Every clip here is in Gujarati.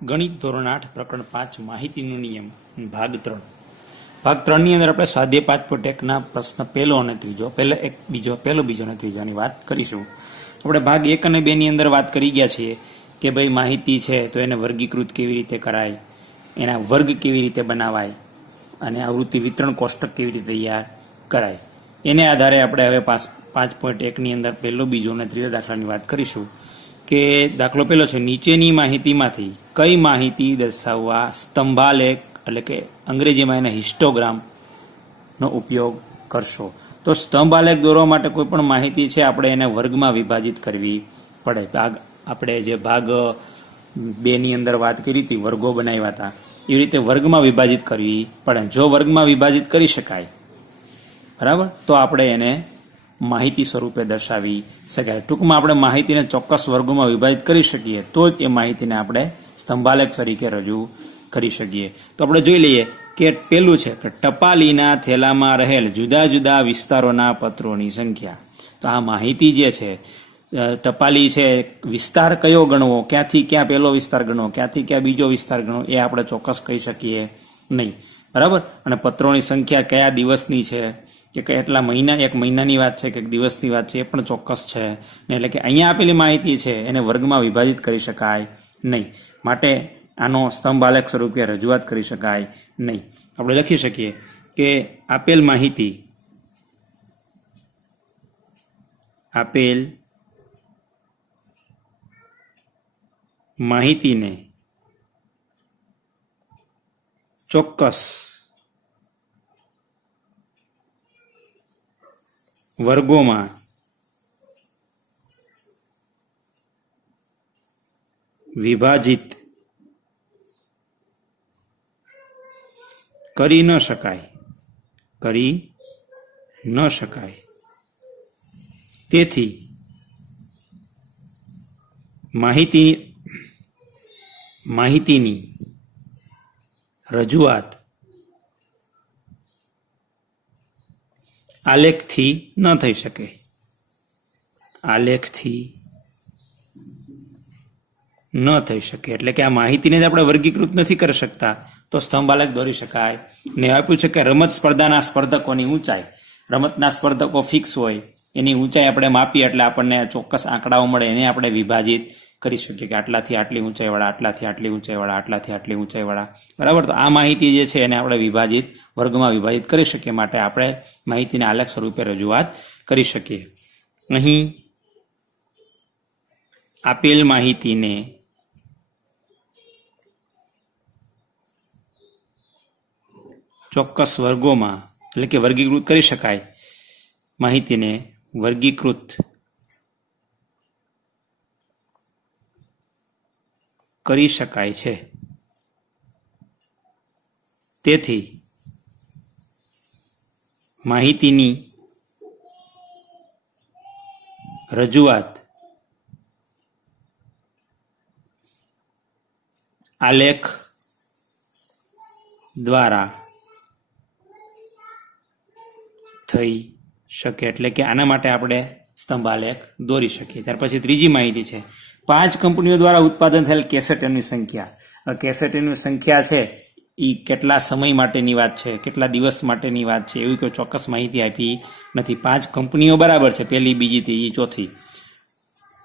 ગણિત ધોરણ 8 પ્રકરણ 5 માહિતીનો નિયમ ભાગ 3 ભાગ 3 ની અંદર આપણે સ્વાધ્યાય 5.1 ના પ્રશ્ન પહેલો અને ત્રીજો પહેલો બીજો અને ત્રીજાની વાત કરીશું. આપણે ભાગ 1 અને 2 ની અંદર વાત કરી ગયા છીએ કે ભાઈ માહિતી છે તો એને વર્ગીકૃત કેવી રીતે કરાય, એના વર્ગ કેવી રીતે બનાવાય અને આવૃત્તિ વિતરણ કોષ્ટક કેવી રીતે તૈયાર કરાય. એને આધારે આપણે હવે 5.1 ની અંદર પહેલો બીજો અને ત્રીજો દાખલાની વાત કરીશું કે દાખલો પહેલો છે, નીચેની માહિતીમાંથી કઈ માહિતી દર્શાવવા સ્તંભાલેખ એટલે કે અંગ્રેજીમાં એના હિસ્ટોગ્રામનો ઉપયોગ કરશો. તો સ્તંભાલેખ દોરવા માટે કોઈ પણ માહિતી છે આપણે એને વર્ગમાં વિભાજિત કરવી પડે. આપણે જે ભાગ 2 ની અંદર વાત કરી હતી, વર્ગો બનાવ્યા હતા, એવી રીતે વર્ગમાં વિભાજિત કરવી પડે. જો વર્ગમાં વિભાજિત કરી શકાય બરાબર તો આપણે એને માહિતી સ્વરૂપે દર્શાવી શકાય. ટૂંકમાં આપણે માહિતીને ચોક્કસ વર્ગોમાં વિભાજિત કરી શકીએ તો જ એ માહિતીને આપણે સ્તંભાલેખ તરીકે રજૂ કરી શકીએ. તો આપણે જોઈ લઈએ કે પેલું છે કે ટપાલીના થેલામાં રહેલ જુદા જુદા વિસ્તારોના પત્રોની સંખ્યા. તો આ માહિતી જે છે, ટપાલી છે, વિસ્તાર કયો ગણવો, ક્યાંથી ક્યાં પહેલો વિસ્તાર ગણવો, ક્યાંથી ક્યાં બીજો વિસ્તાર ગણવો, એ આપણે ચોક્કસ કહી શકીએ નહીં. બરાબર. અને પત્રોની સંખ્યા કયા દિવસની છે કે કેટલા મહિના, એક મહિનાની વાત છે કે દિવસની વાત છે, એ પણ ચોક્કસ છે. એટલે કે અહીંયા આપેલી માહિતી છે એને વર્ગમાં વિભાજિત કરી શકાય નહીં, માટે આનો સ્તંભાલેખ સ્વરૂપે રજૂઆત કરી શકાય નહીં. આપણે લખી શકીએ કે આપેલ માહિતીને ચોક્કસ વર્ગોમાં વિભાજિત કરી ન શકાય. તેથી માહિતીની રજૂઆત આલેખથી ન થઈ શકે. એટલે કે આ માહિતીને જ આપણે વર્ગીકૃત નથી કરી શકતા તો સ્તંભાલેખ દોરી શકાય ને. આપ્યું છે કે રમત સ્પર્ધાના સ્પર્ધકોની ઊંચાઈ, રમતના સ્પર્ધકો ફિક્સ હોય, એની ઊંચાઈ આપણે માપીએ એટલે આપણને ચોક્કસ આંકડાઓ મળે, એને આપણે વિભાજિત કરી શકીએ કે આટલાથી આટલી ઊંચાઈવાળા, આટલાથી આટલી ઊંચાઈવાળા, આટલાથી આટલી ઊંચાઈવાળા. બરાબર. તો આ માહિતી જે છે એને આપણે વર્ગમાં વિભાજિત કરી શકીએ, માટે આપણે માહિતીને આલેખ સ્વરૂપે રજૂઆત કરી શકીએ. અહીં આપેલ માહિતીને ચોક્કસ વર્ગોમાં એટલે કે વર્ગીકૃત કરી શકાય, માહિતીને વર્ગીકૃત કરી શકાય છે. તેથી માહિતીની રજૂઆત આલેખ દ્વારા થઈ શકે. એટલે કે આના માટે આપણે સ્તંભાલેખ દોરી શકીએ. ત્યાર પછી ત્રીજી માહિતી છે, 5 કંપનીઓ દ્વારા ઉત્પાદન થયેલ કેસેટોની સંખ્યા. કેસેટોની સંખ્યા છે એ કેટલા સમય માટેની વાત છે, કેટલા દિવસ માટેની વાત છે, એવી કોઈ ચોક્કસ માહિતી આપી નથી. 5 કંપનીઓ બરાબર છે, પહેલી, બીજી, ત્રીજી, ચોથી.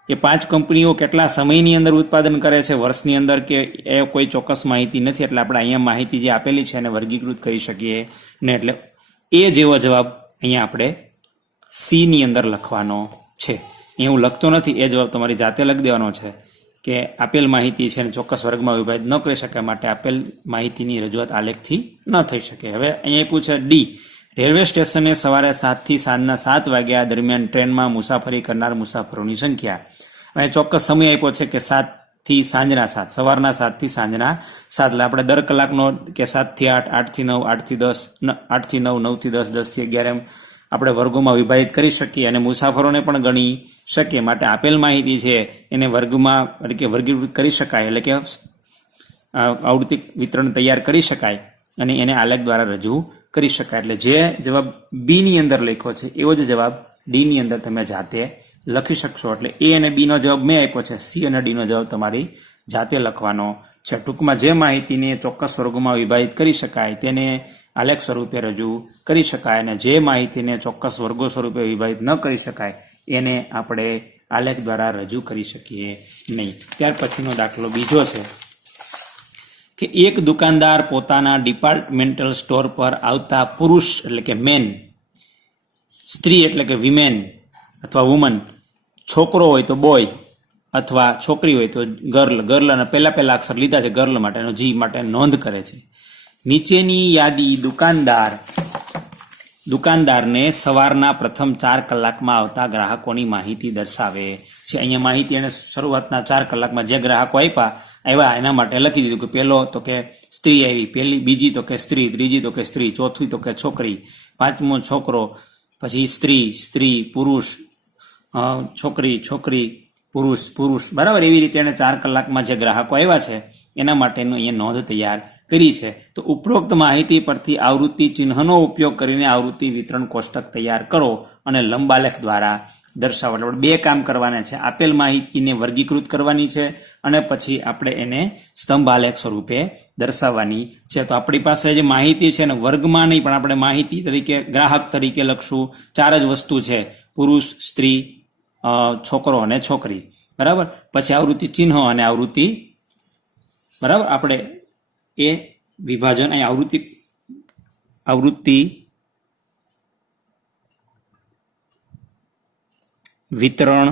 એ 5 કંપનીઓ કેટલા સમયની અંદર ઉત્પાદન કરે છે, વર્ષની અંદર, કે એ કોઈ ચોક્કસ માહિતી નથી. એટલે આપણે અહીંયા માહિતી જે આપેલી છે એને વર્ગીકૃત કરી શકીએ ને. એટલે એ જેવો જવાબ અહીંયા આપણે સી ની અંદર લખવાનો છે. અહીંયા હું લખતો નથી, એ જવાબ તમારી જાતે લખી દેવાનો છે કે આપેલ માહિતી છે એને ચોક્કસ વર્ગમાં વિભાજિત ન કરી શકાય, માટે આપેલ માહિતીની રજૂઆત આલેખથી ન થઈ શકે. હવે અહીંયા પૂછે ડી, રેલવે સ્ટેશને સવારે 7 થી સાંજના 7 વાગ્યા દરમિયાન ટ્રેનમાં મુસાફરી કરનાર મુસાફરોની સંખ્યા. અને ચોક્કસ સમય આપ્યો છે કે 7 થી સાંજના 7, સવારના 7 થી સાંજના 7. એટલે આપણે દર કલાકનો કે 7 થી 8, 8 થી 9, 8 થી 10, 8 થી 9, 9 થી 10, 10 થી 11 એમ આપણે વર્ગોમાં વિભાજિત કરી શકીએ અને મુસાફરોને પણ ગણી શકીએ. માટે આપેલ માહિતી છે એને વર્ગમાં એટલે કે વર્ગીકૃત કરી શકાય, એટલે કે આવૃત્તિ વિતરણ તૈયાર કરી શકાય અને એને આલેખ દ્વારા રજૂ કરી શકાય. એટલે જે જવાબ બી ની અંદર લખ્યો છે એવો જ જવાબ ડી ની અંદર તમે જાતે લખી શકશો. એટલે એ અને બી નો જવાબ મેં આપ્યો છે, સી અને ડી નો જવાબ તમારી જાતે લખવાનો છે. ટૂંકમાં જે માહિતીને ચોક્કસ વર્ગોમાં વિભાજિત કરી શકાય તેને આલેખ સ્વરૂપે રજૂ કરી શકાય, અને જે માહિતીને ચોક્કસ વર્ગો સ્વરૂપે વિભાજિત ન કરી શકાય એને આપણે આલેખ દ્વારા રજૂ કરી શકીએ નહીં. ત્યાર પછીનો દાખલો બીજો છે કે એક દુકાનદાર પોતાના ડિપાર્ટમેન્ટલ સ્ટોર પર આવતા પુરુષ એટલે કે મેન, સ્ત્રી એટલે કે વિમેન અથવા વુમન, છોકરો હોય તો બોય અથવા છોકરી હોય તો ગર્લ, ગર્લના પહેલા અક્ષર લીધા છે ગર્લ માટેનો, જી માટે નોંધ કરે છે. નીચેની યાદી દુકાનદારને સવારના પ્રથમ 4 કલાકમાં આવતા ગ્રાહકોની માહિતી દર્શાવે છે. અહીંયા માહિતી એને શરૂઆતના 4 કલાકમાં જે ગ્રાહકો આવ્યા એના માટે લખી દીધું કે પહેલો તો કે સ્ત્રી આવી, બીજી તો કે સ્ત્રી, ત્રીજી તો કે સ્ત્રી, ચોથી તો કે છોકરી, પાંચમો છોકરો, પછી સ્ત્રી, પુરુષ, છોકરી, પુરુષ, બરાબર. એવી રીતે એને 4 કલાકમાં જે ગ્રાહકો આવ્યા છે એના માટેનું અહીંયા નોંધ તૈયાર કરી છે. તો ઉપરોક્ત માહિતી પરથી આવૃત્તિ ચિહ્નનો ઉપયોગ કરીને આવૃત્તિ વિતરણ કોષ્ટક તૈયાર કરો અને લંબાલેખ દ્વારા દર્શાવો. એટલે 2 કામ કરવાના છે. આપેલ માહિતીને વર્ગીકૃત કરવાની છે અને પછી આપણે એને સ્તંભાલેખ સ્વરૂપે દર્શાવવાની છે. તો આપણી પાસે જે માહિતી છે ને વર્ગમાં નહીં, પણ આપણે માહિતી તરીકે ગ્રાહક તરીકે લખશું. 4 જ વસ્તુ છે, પુરુષ, સ્ત્રી, છોકરો અને છોકરી, બરાબર. પછી આવૃત્તિ ચિહ્નો અને આવૃત્તિ, બરાબર. આપણે એ વિભાજન અહીં આવૃત્તિ વિતરણ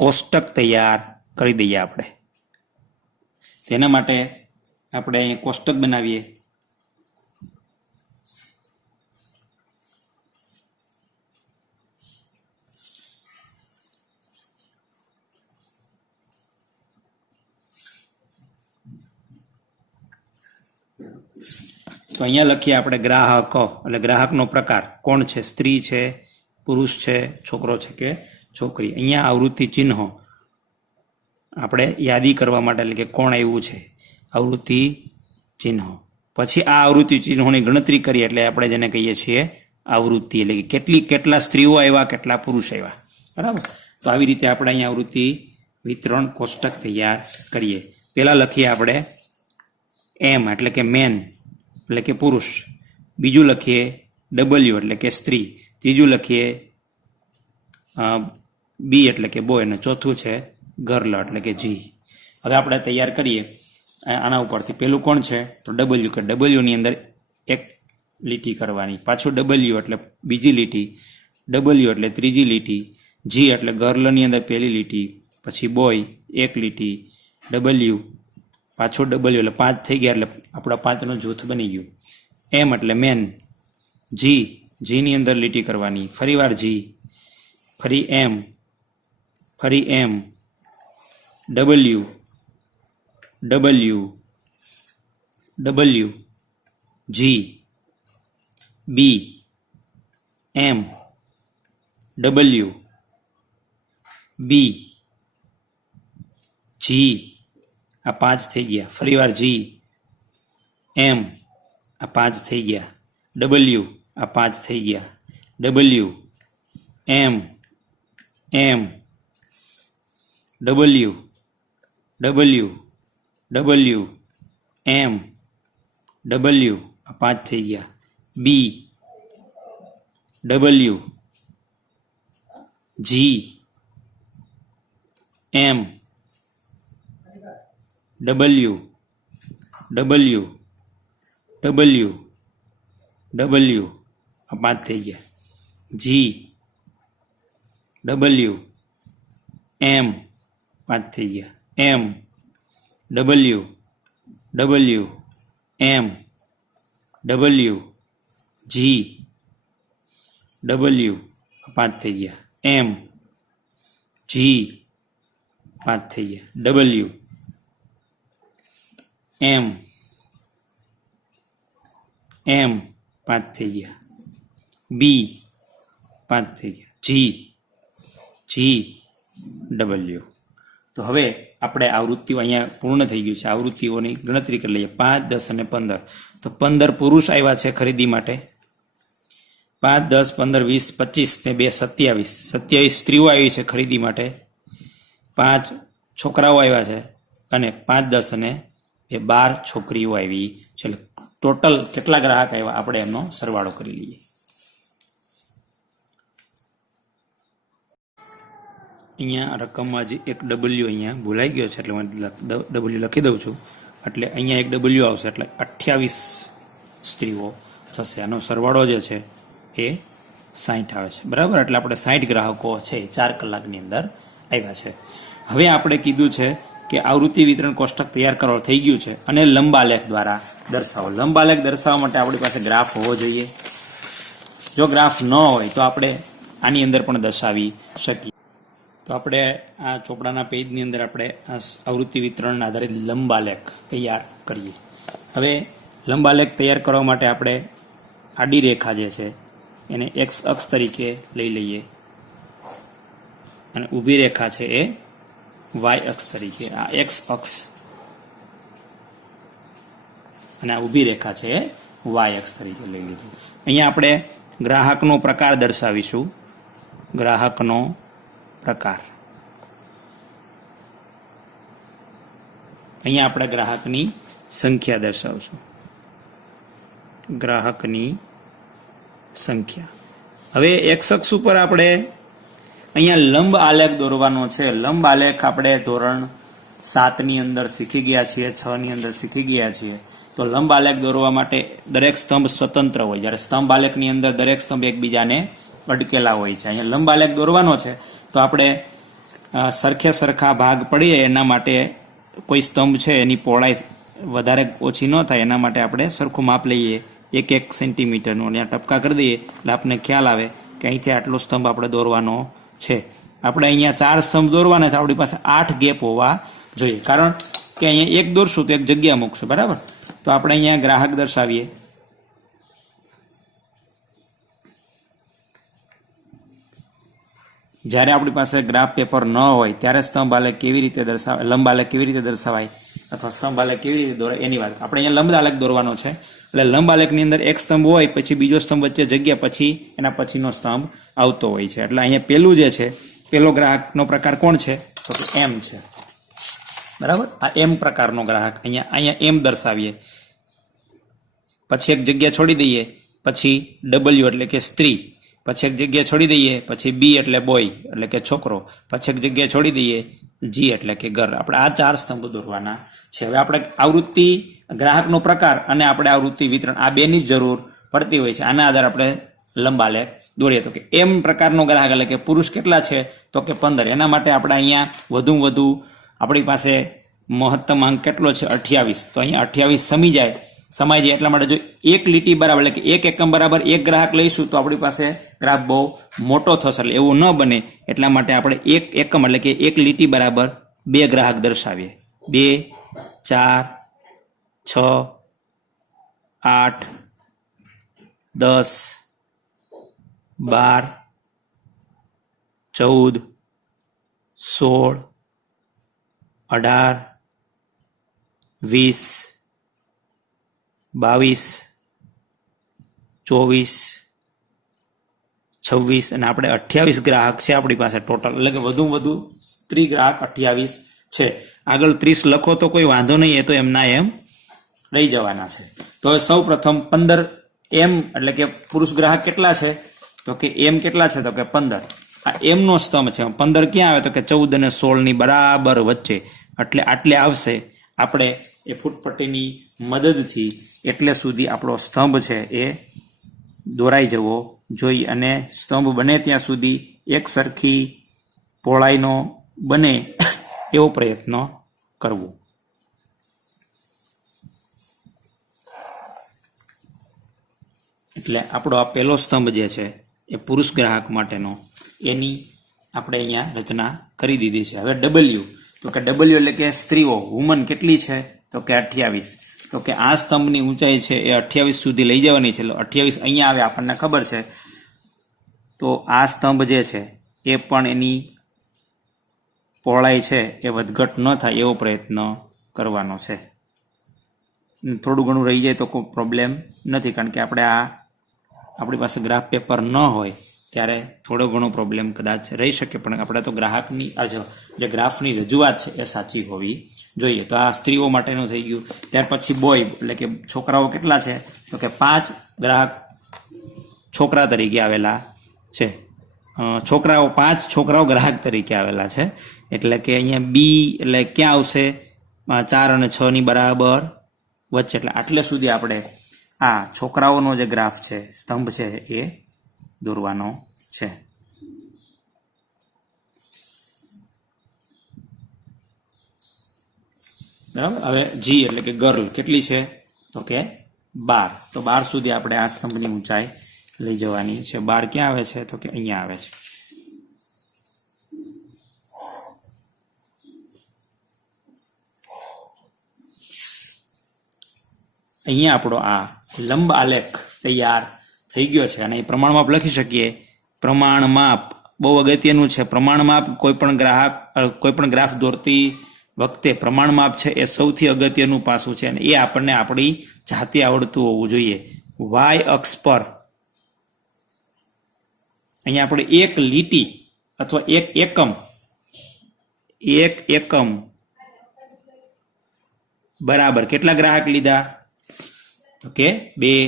કોષ્ટક તૈયાર કરી દઈએ આપણે. તેના માટે આપણે અહીં કોષ્ટક બનાવીએ. તો અહીંયા લખીએ આપણે ગ્રાહકો, એટલે ગ્રાહકનો પ્રકાર કોણ છે, સ્ત્રી છે, પુરુષ છે, છોકરો છે કે છોકરી. અહીંયા આવૃત્તિ ચિહ્નો આપણે યાદી કરવા માટે, એટલે કે કોણ આવ્યું છે, આવૃત્તિ ચિહ્નો. પછી આ આવૃત્તિ ચિહ્નોની ગણતરી કરીએ એટલે આપણે જેને કહીએ છીએ આવૃત્તિ, એટલે કે કેટલા સ્ત્રીઓ આવ્યા, કેટલા પુરુષ આવ્યા, બરાબર. તો આવી રીતે આપણે અહીંયા આવૃત્તિ વિતરણ કોષ્ટક તૈયાર કરીએ. પહેલા લખીએ આપણે એમ એટલે કે મેન એટલે કે પુરુષ, બીજું લખીએ ડબલ્યુ એટલે કે સ્ત્રી, ત્રીજું લખીએ બી એટલે કે બોય, અને ચોથું છે ગર્લ એટલે કે જી. હવે આપણે તૈયાર કરીએ આના ઉપરથી. પેલું કોણ છે તો ડબલ્યુ, કે ડબલ્યુની અંદર એક લીટી કરવાની, પાછું ડબલ્યુ એટલે બીજી લીટી, ડબલ્યુ એટલે ત્રીજી લીટી, જી એટલે ગર્લની અંદર પહેલી લીટી, પછી બોય એક લીટી, ડબલ્યુ, પાછો ડબલ્યુ એટલે 5 થઈ ગયા, એટલે આપણા 5નું જૂથ બની ગયું. એમ એટલે મેન, જીની અંદર લીટી કરવાની, ફરીવાર જી, ફરી એમ, ડબલ્યુ, જી, બી, એમ, ડબલ્યુ, બી, જી, આ 5 થઈ ગયા, ફરીવાર જી, એમ, આ 5 થઈ ગયા, ડબલ્યુ, આ 5 થઈ ગયા, ડબલ્યુ, એમ, ડબલ્યુ, એમ, ડબલ્યુ, આ 5 થઈ ગયા, બી, ડબલ્યુ, જી, એમ, ડબલ્યુ, આ 5 થઈ ગયા, જી, ડબલ્યુ, એમ, 5 થઈ ગયા, એમ, ડબલ્યુ, એમ, જી, ડબલ્યુ, 5 થઈ ગયા, એમ, જી, 5 થઈ ગયા, ડબલ્યુ, એમ, 5 થઈ ગયા, બી 5 થઈ ગયા, જી, ડબલ્યુ. તો હવે આપણે આવૃત્તિઓ અહીંયા પૂર્ણ થઈ ગયું છે. આવૃત્તિઓની ગણતરી કરી લઈએ. 5, 10 અને 15. તો 15 પુરુષ આવ્યા છે ખરીદી માટે, 5, 10, 15, 20, 25 ને 2, 27 સ્ત્રીઓ આવી છે ખરીદી માટે, 5 છોકરાઓ આવ્યા છે, અને 5, 10 અને એ 12 છોકરીઓ આવી છે. ટોટલ કેટલા ગ્રાહક આવ્યા આપણે એમનો સરવાળો કરી લઈએ. અહીંયા રકમમાં જે એક ડબલ્યુ અહીંયા ભૂલાઈ ગયો છે એટલે હું ડબલ્યુ લખી દઉં છું. એટલે અહીંયા એક ડબલ્યુ આવશે એટલે 28 સ્ત્રીઓ થશે. આનો સરવાળો જે છે એ 60 આવે છે. બરાબર, એટલે આપણે 60 ગ્રાહકો છે 4 કલાકની અંદર આવ્યા છે. હવે આપણે કીધું છે કે આવૃત્તિ વિતરણ કોષ્ટક તૈયાર કરવા થઈ ગયું છે અને લંબાલેખ દ્વારા દર્શાવો. લંબાલેખ દર્શાવવા માટે આપણી પાસે ગ્રાફ હોવો જોઈએ. જો ગ્રાફ ન હોય તો આપણે આની અંદર પણ દર્શાવી શકીએ. તો આપણે આ ચોપડાના પેજની અંદર આપણે આ આવૃત્તિ વિતરણના આધારિત લંબાલેખ તૈયાર કરીએ. હવે લંબાલેખ તૈયાર કરવા માટે આપણે આડી રેખા જે છે એને એક્સ અક્ષ તરીકે લઈ લઈએ અને ઊભી રેખા છે એ વાય અક્ષ તરીકે. આ એક્સ અક્ષ અને આ ઊભી રેખા છે એ વાય અક્ષ તરીકે લઈ લીધું. અહીંયા આપણે ગ્રાહકનો પ્રકાર દર્શાવીશું. ગ્રાહકનો પ્રકાર અહીંયા આપણે ગ્રાહકની સંખ્યા દર્શાવશું. ગ્રાહકની સંખ્યા. હવે એક્સ અક્ષ ઉપર આપણે અહીંયા લંબ આલેખ દોરવાનો છે. લંબ આલેખ આપણે ધોરણ 7 ની અંદર શીખી ગયા છીએ, 6 ની અંદર શીખી ગયા છીએ. તો લંબ આલેખ દોરવા માટે દરેક સ્તંભ સ્વતંત્ર હોય, જ્યારે સ્તંભ આલેખની અંદર દરેક સ્તંભ એકબીજાને અડકેલા હોય છે. અહીંયા લંબ આલેખ દોરવાનો છે તો આપણે સરખે સરખા ભાગ પડીએ એના માટે કોઈ સ્તંભ છે એની પહોળાઈ વધારે ઓછી ન થાય એના માટે આપણે સરખું માપ લઈએ 1 સેન્ટીમીટરનું અને ટપકા કરી દઈએ એટલે આપણને ખ્યાલ આવે કે અહીંથી આટલો સ્તંભ આપણે દોરવાનો છે. આપણે અહીંયા 4 સ્તંભ દોરવાના છે, આપણી પાસે 8 ગેપ હોવા જોઈએ, કારણ કે અહીંયા 1 દોરશું તો એક જગ્યા મૂકશું. બરાબર, તો આપણે અહીંયા ગ્રાહક દર્શાવીએ. જ્યારે આપણી પાસે ગ્રાફ પેપર ન હોય ત્યારે સ્તંભ આલેખ કેવી રીતે દર્શાવાય, લંબ આલેખ કેવી રીતે દર્શાવાય અથવા સ્તંભ આલેખ કેવી રીતે દોરાય એની વાત. આપણે અહીંયા લંબ આલેખ દોરવાનો છે એટલે લંબ આલેખની અંદર એક સ્તંભ હોય પછી બીજો સ્તંભ વચ્ચે જગ્યા પછી એના પછીનો સ્તંભ આવતો હોય છે. એટલે અહીંયા પેલું જે છે પેલો ગ્રાહકનો પ્રકાર કોણ છે તો કે એમ છે. બરાબર, આ એમ પ્રકારનો ગ્રાહક અહીંયા એમ દર્શાવીએ. પછી એક જગ્યા છોડી દઈએ, પછી ડબલ્યુ એટલે કે સ્ત્રી, પછી એક જગ્યા છોડી દઈએ, પછી બી એટલે બોય એટલે કે છોકરો, પછી એક જગ્યા છોડી દઈએ જી એટલે કે ઘર. આપણે આ 4 સ્તંભ દોરવાના છે. હવે આપણે આવૃત્તિ ગ્રાહકનો પ્રકાર અને આપણે આવૃત્તિ વિતરણ આ બેની જ જરૂર પડતી હોય છે. આના આધારે આપણે લંબાલેખ દોરીએ. તો કે એમ પ્રકારનો ગ્રાહક એટલે કે પુરુષ કેટલા છે તો કે 15. એના માટે આપણે અહીંયા વધુ આપણી પાસે મહત્તમ અંક કેટલો છે 28. તો અહીંયા 28 સમાઈ જાય એટલા માટે જો એક લીટી બરાબર એટલે કે 1 એકમ બરાબર 1 ગ્રાહક લઈશું તો આપણી પાસે ગ્રાફ બહુ મોટો થશે. એટલે એવું ન બને એટલા માટે આપણે 1 એકમ એટલે કે 1 લીટી બરાબર 2 ગ્રાહક દર્શાવીએ. 2, 4, 6, 8, 10, 12, 14, 16, 18, 20, 22, 24, 26 અને આપણે 28 ગ્રાહક છે આપણી પાસે ટોટલ. એટલે કે વધુ સ્ત્રી ગ્રાહક 28 છે. આગળ 30 લખો તો કોઈ વાંધો નહીં, એ તો એમના એમ રહી જવાના છે. તો સૌ પ્રથમ 15 એમ એટલે કે પુરુષ ગ્રાહક કેટલા છે તો કે એમ કેટલા છે તો કે 15. આ એમ નો સ્તંભ છે. 15 ક્યાં આવે તો કે 14 અને 16 ની બરાબર વચ્ચે, એટલે આટલે આવશે. આપણે એ ફૂટપટ્ટીની મદદથી એટલે સુધી આપણો સ્તંભ છે એ દોરાઈ જવો જોઈએ અને સ્તંભ બને ત્યાં સુધી એક સરખી પહોળાઈનો બને એવો પ્રયત્ન કરવો. એટલે આપણો આ પહેલો સ્તંભ જે છે એ પુરુષ ગ્રાહક માટેનો એની આપણે અહીંયા રચના કરી દીધી છે. હવે ડબલ્યુ તો કે ડબલ્યુ એટલે કે સ્ત્રીઓ, વુમન કેટલી છે તો કે 28. તો કે આ સ્તંભની ઊંચાઈ છે એ 28 સુધી લઈ જવાની છે. એટલે 28 અહીંયા આવે આપણને ખબર છે. તો આ સ્તંભ જે છે એ પણ એની પહોળાઈ છે એ વધઘટ ન થાય એવો પ્રયત્ન કરવાનો છે. થોડું ઘણું રહી જાય તો કોઈ પ્રોબ્લેમ નથી, કારણ કે આપણી પાસે ગ્રાફ પેપર ન હોય ત્યારે થોડો ઘણો પ્રોબ્લેમ કદાચ રહી શકે, પણ આપણે તો ગ્રાહકની જે ગ્રાફની રજૂઆત છે એ સાચી હોવી જોઈએ. તો આ સ્ત્રીઓ માટેનું થઈ ગયું. ત્યાર પછી બોય એટલે કે છોકરાઓ કેટલા છે, તો કે 5 ગ્રાહક છોકરા તરીકે આવેલા છે. છોકરાઓ 5 છોકરાઓ ગ્રાહક તરીકે આવેલા છે. એટલે કે અહીંયા બી એટલે ક્યાં આવશે, 4 અને 6 ની બરાબર વચ્ચે. એટલે આટલે સુધી આપણે આ છોકરાઓનો જે ગ્રાફ છે, સ્તંભ છે, એ દોરવાનો છે. બરાબર. હવે જી એટલે કે ગર્લ કેટલી છે, તો કે 12. તો 12 સુધી આપણે આ સ્તંભની ઊંચાઈ લઈ જવાની છે. 12 ક્યાં આવે છે, તો કે અહીંયા આવે છે. અહીંયા આપણો આ લંબ આલેખ તૈયાર થઈ ગયો છે. અને એ પ્રમાણમાપ લખી શકીએ. પ્રમાણમાપ બહુ અગત્યનું છે. પ્રમાણમાપ કોઈ પણ ગ્રાફ દોરતી વખતે પ્રમાણમાપ છે એ સૌથી અગત્યનું પાસું છે, અને એ આપણને આપણી જાતે આવડતું હોવું જોઈએ. વાય અક્ષ પર અહીંયા આપણે એક લીટી અથવા એક એકમ બરાબર કેટલા ગ્રાહક લીધા, તો કે 2.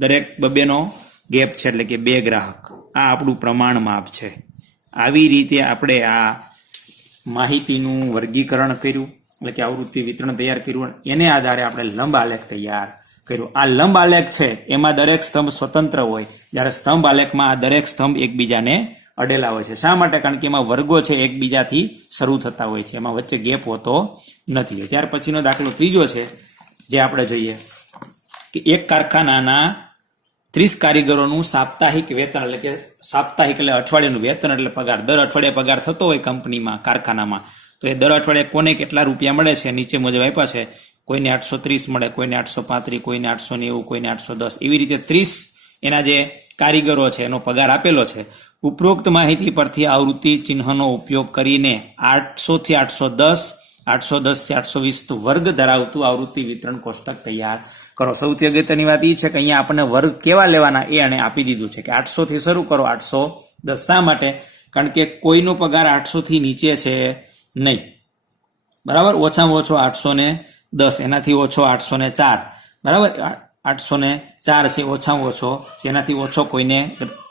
દરેક 2નો ગેપ છે, એટલે કે 2 ગ્રાહક. આ આપણું પ્રમાણ માપ છે. આવી રીતે આપણે આ માહિતીનું વર્ગીકરણ કર્યું, એટલે કે આવૃત્તિ વિતરણ તૈયાર કર્યું. એને આધારે આપણે લંબ આલેખ તૈયાર કર્યું. આ લંબ આલેખ છે એમાં દરેક સ્તંભ સ્વતંત્ર હોય, જ્યારે સ્તંભ આલેખમાં આ દરેક સ્તંભ એકબીજાને અડેલા હોય છે. શા માટે? કારણ કે એમાં વર્ગો છે એકબીજાથી શરૂ થતા હોય છે, એમાં વચ્ચે ગેપ હોતો નથી. ત્યાર પછીનો દાખલો ત્રીજો છે, જે આપણે જોઈએ કે એક કારખાનાના 30 કારીગરોનું સાપ્તાહિક વેતન, એટલે કે સાપ્તાહિક એટલે અઠવાડિયાનું વેતન એટલે પગાર. દર અઠવાડિયે પગાર થતો હોય કંપનીમાં, કારખાનામાં, તો એ દર અઠવાડિયે કોને કેટલા રૂપિયા મળે છે નીચે મુજબ આપ્યા છે. કોઈને 830 મળે, કોઈને 835, કોઈને 890, કોઈને 810. એવી રીતે 30 એના જે કારીગરો છે એનો પગાર આપેલો છે. ઉપરોક્ત માહિતી પરથી આવૃત્તિ ચિહ્નનો ઉપયોગ કરીને 800 થી 810, 810 થી 820 વર્ગ ધરાવતું આવૃત્તિ વિતરણ કોષ્ટક તૈયાર કરો. સૌથી અગત્યની વાત એ છે કે અહીંયા આપણને વર્ગ કેવા લેવાના એ આને આપી દીધું છે કે 800 થી શરૂ કરો, 810. શા માટે? કારણ કે કોઈનો પગાર 800 થી નીચે છે નહીં. બરાબર. ઓછામાં ઓછો 810, એનાથી ઓછો 804. બરાબર. 804 છે ઓછામાં ઓછો, જેનાથી ઓછો કોઈને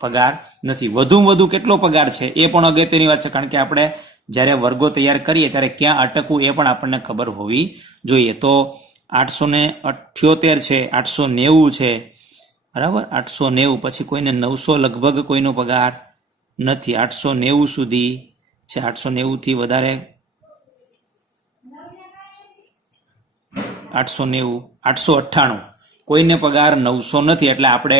પગાર નથી. વધુમાં વધુ કેટલો પગાર છે એ પણ અગત્યની વાત છે, કારણ કે આપણે જ્યારે વર્ગો તૈયાર કરીએ ત્યારે ક્યાં અટકવું એ પણ આપણને ખબર હોવી જોઈએ. તો 878 છે, 890 છે. બરાબર. 890 પછી કોઈને 900 લગભગ કોઈનો પગાર નથી. 890 સુધી છે. 890 થી વધારે 890, 898 કોઈને પગાર 900 નથી, એટલે આપણે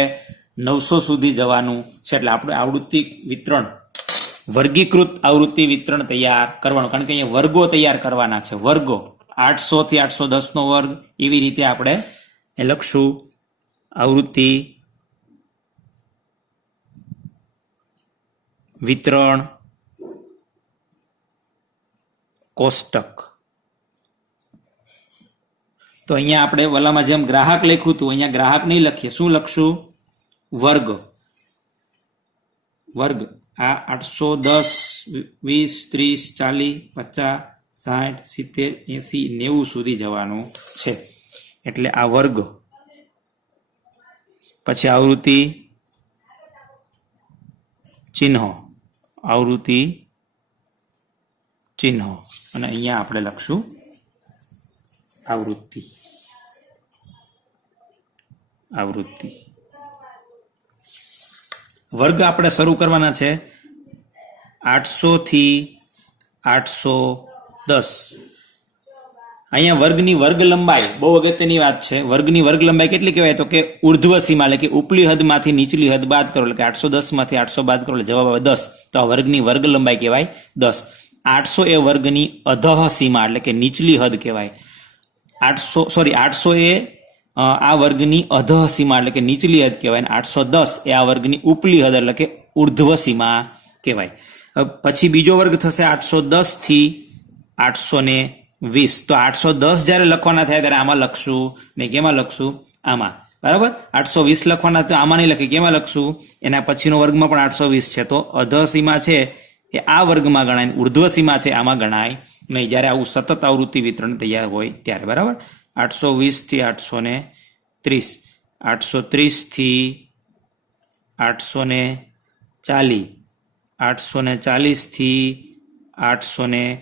900 સુધી જવાનું છે. એટલે આપણે આવૃત્તિ વિતરણ, વર્ગીકૃત આવૃત્તિ વિતરણ તૈયાર કરવાનું, કારણ કે અહીંયા વર્ગો તૈયાર કરવાના છે. વર્ગો 800 થી 810 નો વર્ગ, એવી રીતે આપણે એ લખશું આવૃત્તિ વિતરણ કોષ્ટક. તો અહીંયા આપણે વલામાં જેમ ગ્રાહક લખ્યું હતું, અહીંયા ગ્રાહક નહીં લખીએ. શું લખશું? વર્ગ. વર્ગ. આ 810, 20, 30, 40, 50, 60, 70, 80, 90 સુધી જવાનું છે. એટલે આ વર્ગ. પછી આવૃત્તિ ચિહ્નો, આવૃત્તિ ચિહ્નો, અને અહીંયા આપણે લખશું આવૃત્તિ. આવૃત્તિ વર્ગ આપણે શરૂ કરવાના છે 800 થી 810. અહીંયા વર્ગની વર્ગ લંબાઈ બહુ અગત્યની વાત છે. વર્ગની વર્ગ લંબાઈ કેટલી કહેવાય? તો કે ઉર્ધ્વ સીમા, એટલે કે ઉપલી હદમાંથી નીચલી હદ બાદ કરો, એટલે કે 810 માંથી 800 બાદ કરો એટલે જવાબ આવે 10. તો આ વર્ગની વર્ગ લંબાઈ કહેવાય 10. 800 એ વર્ગની અધઃ સીમા, એટલે કે નીચલી હદ કહેવાય. 800 એ આ વર્ગની અધઃ સીમા, એટલે કે નીચલી હદ કહેવાય. 810 એ આ વર્ગની ઉપલી હદ, એટલે કે ઉર્ધ્વ સીમા કહેવાય. પછી બીજો વર્ગ થશે 810 થી 820. તો 810 જ્યારે લખવાના થાય ત્યારે આમાં લખશું ને કેમાં લખશું? આમાં, બરાબર. 820 લખવાના તો આમાં નહીં લખી, કેમાં લખશું? એના પછીનો વર્ગમાં પણ 820 છે, તો અધસીમા છે એ આ વર્ગમાં ગણાય, ઉર્ધ્વ સીમા છે આમાં ગણાય નહીં, જ્યારે આવું સતત આવૃત્તિ વિતરણ તૈયાર હોય ત્યારે, બરાબર. 820 થી 830, 830 થી 840, 840 થી 850,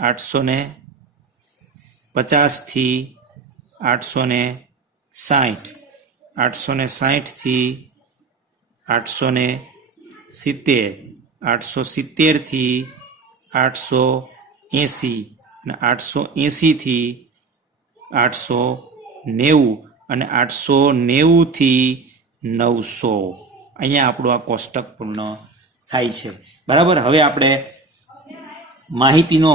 850 થી 860, 860 થી 870, 870 થી 880, અને 880 થી 890, અને 890 થી 900. અહીંયા આપણું આ કોષ્ટક પૂર્ણ થાય છે, બરાબર. હવે આપણે માહિતીનો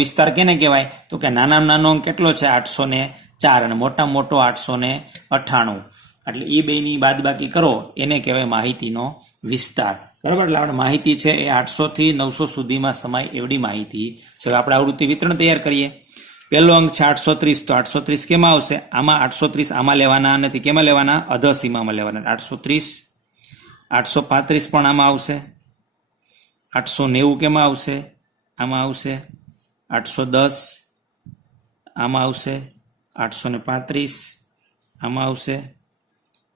વિસ્તાર કેને કહેવાય? તો કે નાનામાં નાનો અંક કેટલો છે? 804, અને મોટામાં મોટો 898. એટલે એ બેની બાદબાકી કરો એને કહેવાય માહિતીનો વિસ્તાર, બરાબર. એટલે આપણે માહિતી છે એ 800 થી 900 સુધીમાં સમાય એવડી માહિતી છે. આપણે આવૃત્તિ વિતરણ તૈયાર કરીએ. પહેલો અંક છે 830, તો 830 કેમાં આવશે? આમાં 830 આમાં લેવાના નથી, કેમાં લેવાના? અધસીમામાં લેવાના. 830, 835 પણ આમાં આવશે, 890 કેમાં આવશે? આમાં આવશે, 810 આમાં આવશે, 835 આમાં આવશે,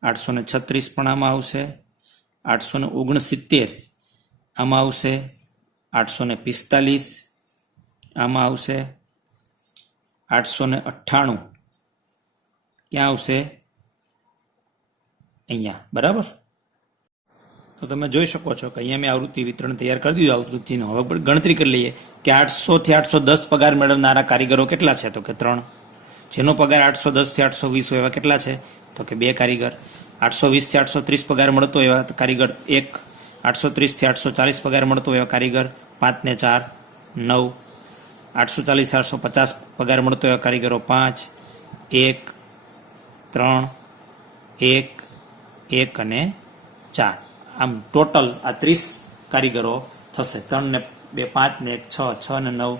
836 પણ આમાં આવશે, 869 આમાં આવશે, 845 આમાં આવશે, 898 ક્યાં આવશે? અહીંયા, બરાબર. તો તમે જોઈ શકો છો કે અહીંયા મેં આવૃત્તિ વિતરણ તૈયાર કરી દીધું આવૃત્તિનો. હવે ગણતરી કરી લઈએ કે 800 થી 810 પગાર મેળવનારા કારીગરો કેટલા છે? તો કે 3. જેનો પગાર 810 થી 820 હોય એવા કેટલા છે? તો કે 2 કારીગર. 820 થી 830 પગાર મળતો એવા કારીગર 1. 830 થી 840 પગાર મળતો એવા કારીગર 5 ને 4 9. 840 850 પગાર મળતો એવા કારીગરો 5 1 3 1 1 અને 4. આમ ટોટલ આ 30 કારીગરો થશે. 3 ને 2 5 ને 1 6, 6 ને 9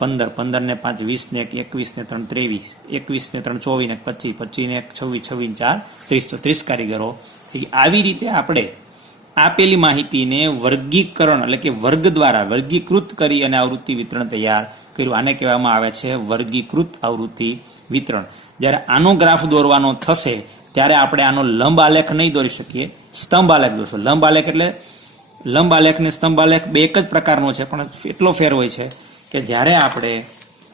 15, 15 ને 5 20 ને 1 21 ને 3 23, 21 ને 3 24 ને 25, 25 ને 1 26, 26 ને 4 30, તો 30 કારીગરો. આવી રીતે આપણે આપેલી માહિતીને વર્ગીકરણ એટલે કે વર્ગ દ્વારા વર્ગીકૃત કરી અને આવૃત્તિ વિતરણ તૈયાર કર્યું. આને કહેવામાં આવે છે વર્ગીકૃત આવૃત્તિ વિતરણ. જ્યારે આનો ગ્રાફ દોરવાનો થશે ત્યારે આપણે આનો લંબ આલેખ નહીં દોરી શકીએ, સ્તંભ આલેખ દોરશું. લંબ આલેખ એટલે લંબ આલેખ ને સ્તંભ આલેખ બે એક જ પ્રકારનો છે, પણ એટલો ફેર હોય છે કે જ્યારે આપણે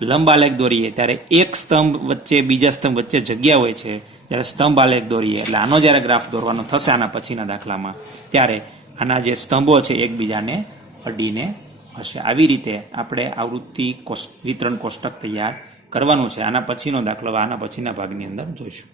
લંબ આલેખ દોરીએ ત્યારે એક સ્તંભ વચ્ચે બીજા સ્તંભ વચ્ચે જગ્યા હોય છે. જ્યારે સ્તંભ આલેખ દોરીએ એટલે આનો જ્યારે ગ્રાફ દોરવાનો થશે આના પછીના દાખલામાં, ત્યારે આના જે સ્તંભો છે એકબીજાને અડીને હશે. આવી રીતે આપણે આવૃત્તિ વિતરણ કોષ્ટક તૈયાર કરવાનું છે. આના પછીનો દાખલો આના પછીના ભાગની અંદર જોઈશું.